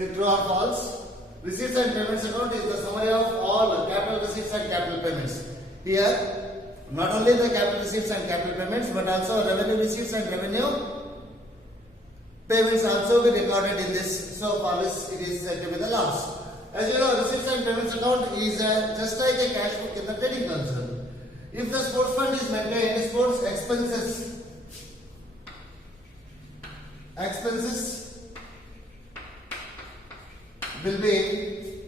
Say true or false. Receipts and payments account is the summary of all capital receipts and capital payments. Here, not only the capital receipts and capital payments, but also revenue receipts and revenue payments also be recorded in this. So, for this, it is said to be the loss. As you know, receipts and payments account is just like a cash book in the trading concern. If the sports fund is maintained, sports expenses will be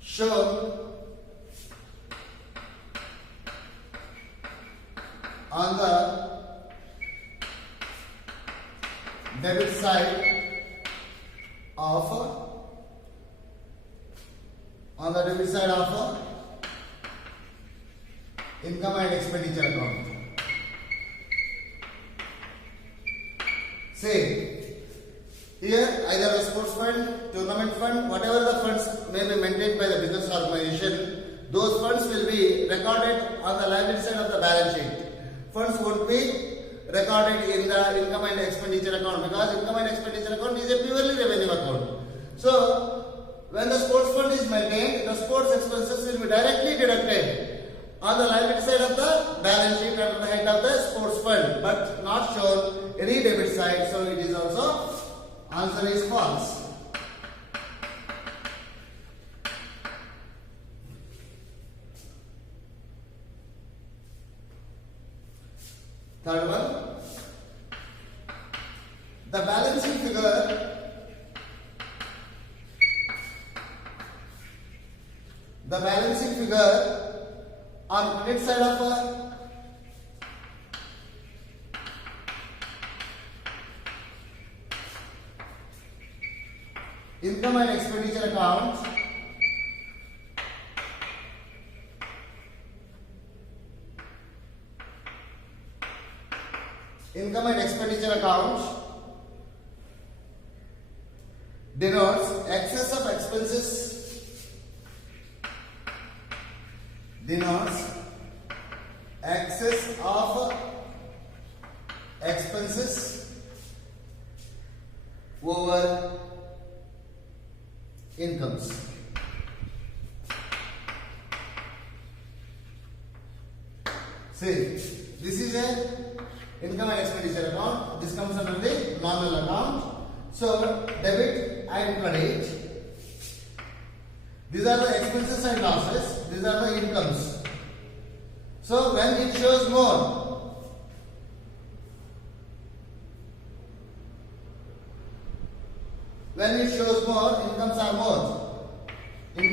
shown on the debit side of income and expenditure account. Say, here either a sports fund, tournament fund, whatever the funds may be maintained by the business organization, those funds will be recorded on the liability side of the balance sheet. Funds won't be recorded in the income and expenditure account because income and expenditure account is a purely revenue account. So, when the sports fund is maintained, the sports expenses will be directly deducted on the liability side of the balance sheet under the head of the sports fund, but not shown any debit side. So, it is also answer is false. Third one, the balancing figure on credit side of income and expenditure account denotes excess of expenses over incomes. See, this is a income and expenditure account. This comes under the nominal account. So, debit and credit. These are the expenses and losses. These are the incomes. So, when it shows more,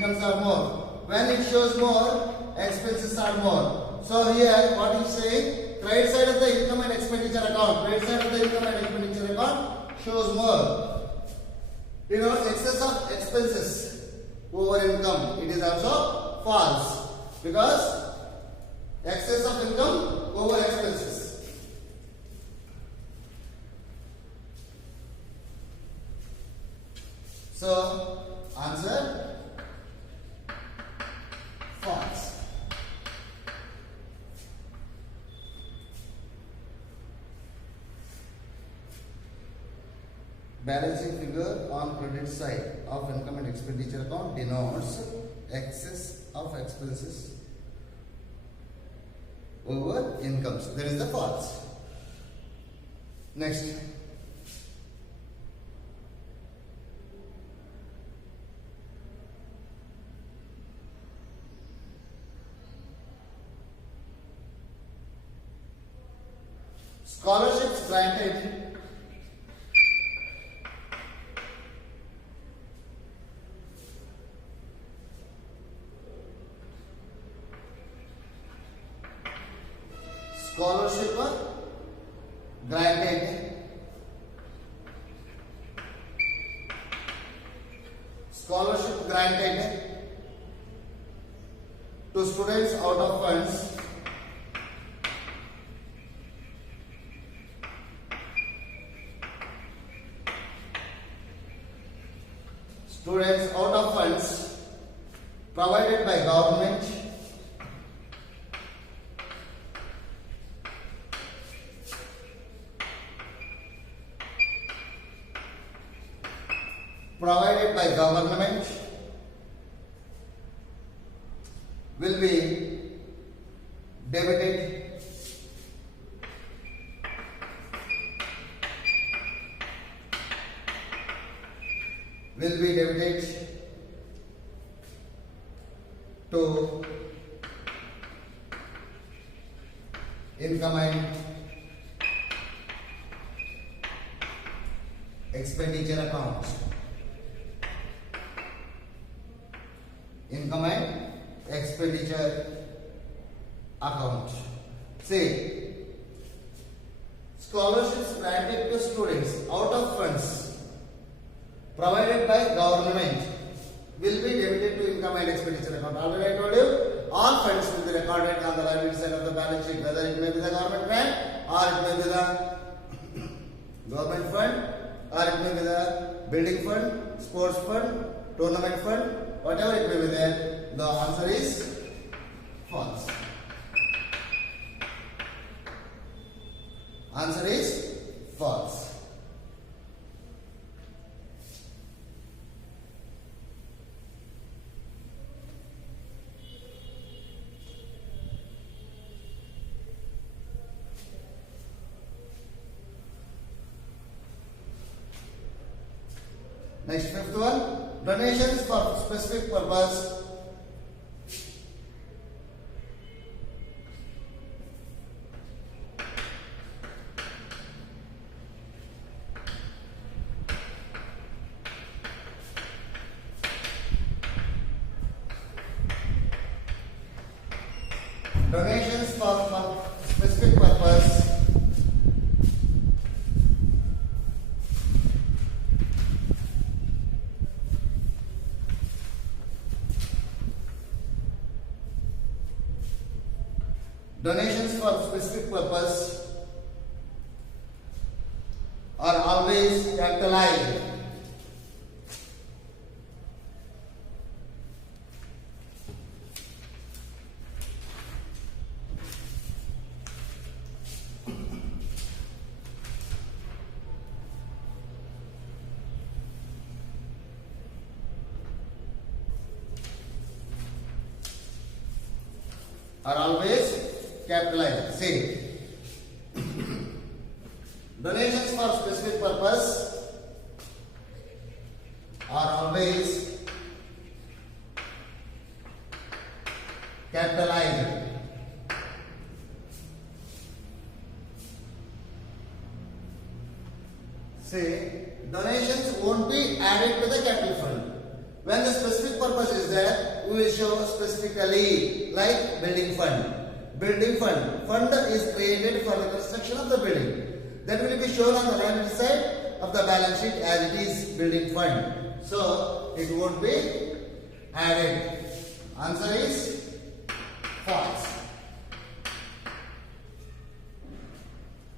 incomes are more. When it shows more, expenses are more. So, here what is saying? Credit side of the income and expenditure account shows more. You know, excess of expenses over income. It is also false because excess of income over expenses. So, answer false. Balancing figure on credit side of income and expenditure account denotes excess of expenses over incomes. That is the false. Next. Scholarships granted to students out of funds provided by government provided by government will be debited to income and expenditure account. Income and expenditure account. See, scholarships granted to students out of funds provided by government will be debited to income and expenditure account. Already I told you, all funds will be recorded on the liability side of the balance sheet, whether it may be the government grant or it may be the government fund or it may be the building fund, sports fund, tournament fund, whatever it may be there. The answer is false. Answer is false. Next, fifth one, donations for specific purpose. Donations for specific purpose are always capitalized. Are always capitalized. See, donations for specific purpose are always capitalized. See, donations won't be added to the capital fund. When the specific purpose is there, we will show specifically, like building fund. Building fund. Fund is created for the construction of the building. That will be shown on the liability side of the balance sheet as it is building fund. So, it won't be added. Answer is false.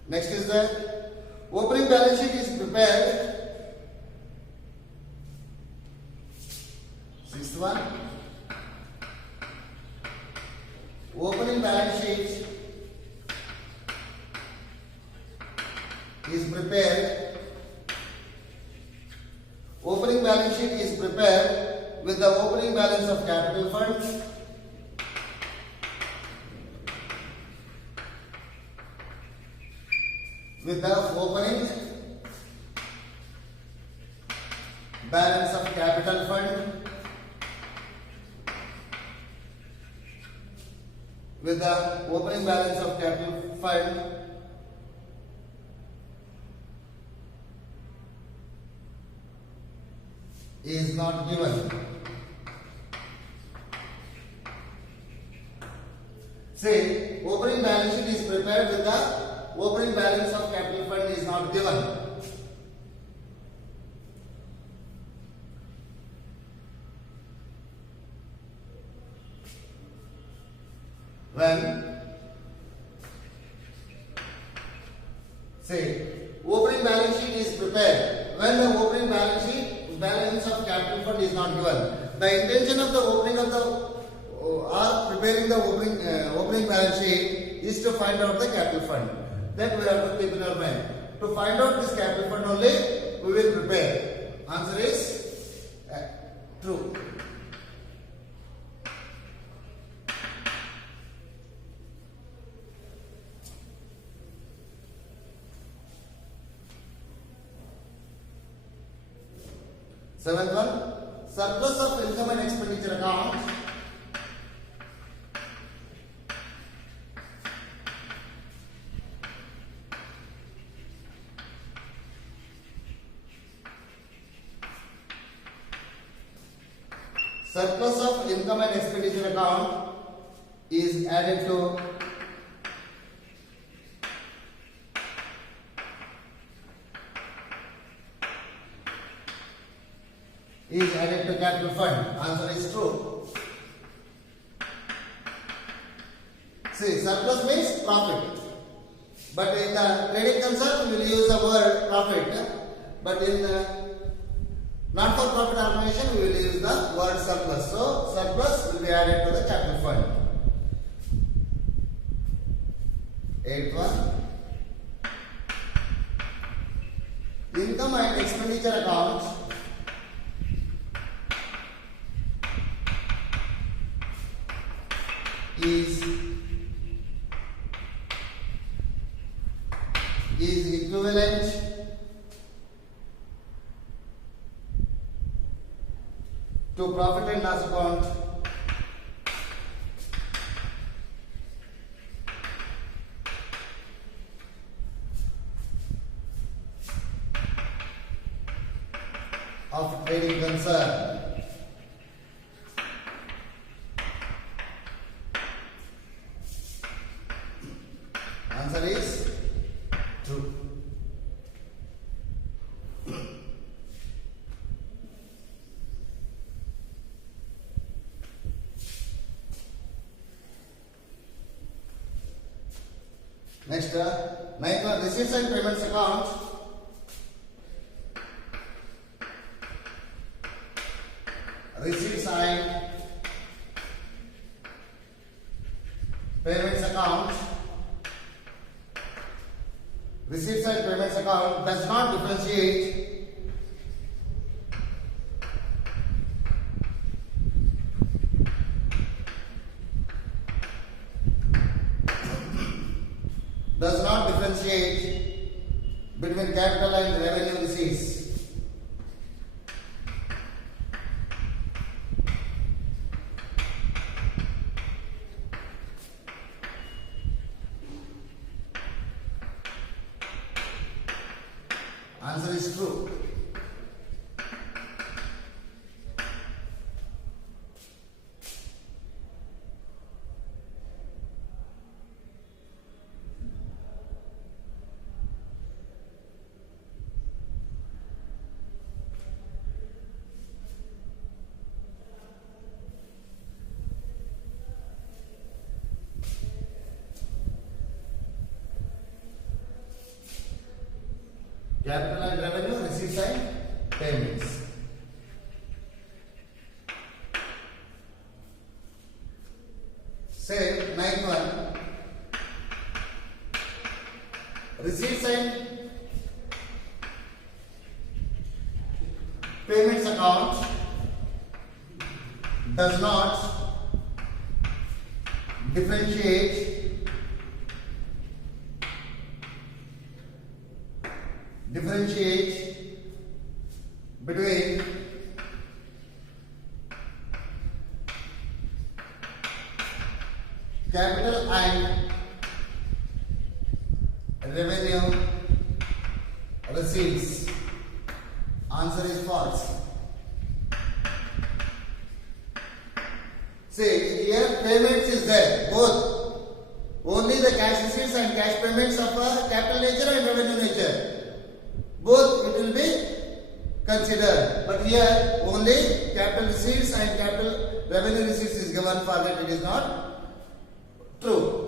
Next is the opening balance sheet is prepared. Sixth one. Opening balance sheet is prepared. Opening balance sheet is prepared with the opening balance of capital funds, with the opening balance of capital fund, with the opening balance of capital fund is not given. Say, opening balance sheet is prepared with the opening balance of capital fund is not given. When, say, opening balance sheet is prepared, when the opening balance sheet balance of capital fund is not given, the intention of the opening of the or preparing the opening balance sheet is to find out the capital fund. That we have to keep in our mind. To find out this capital fund only, we will prepare. Answer is True. Seventh one, surplus of income and expenditure account surplus of income and expenditure account is added to capital fund. Answer is true. See, surplus means profit. But in the trading concern, we will use the word profit. But in not for profit organization, we will use the word surplus. So, surplus will be added to the capital fund. Eighth one. Income and expenditure account is equivalent to profit and loss account of trading concern. Answer is true. Next, ninth one, receipts and payments account receipts and payments account receipts and payments account does not differentiate between capital and revenue receipts. Answer is true. Capital and revenue, receipts and payments. Say ninth one, receipts and payments account does not differentiate between capital and revenue receipts. Answer is false. See, here payments is there, both. Only the cash receipts and cash payments of a capital nature and revenue nature. Both it will be considered, but here only capital receipts and capital revenue receipts is given, for that it is not true.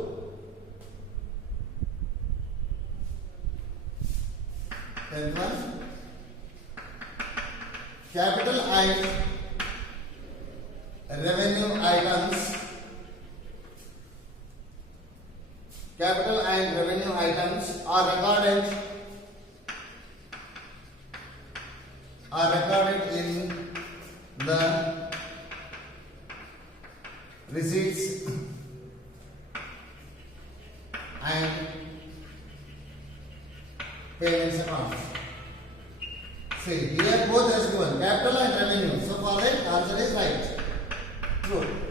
10th one, capital and revenue items. Capital and revenue items are recorded in the receipts and payments accounts. See, here both has given capital and revenue. So for that answer is right. True.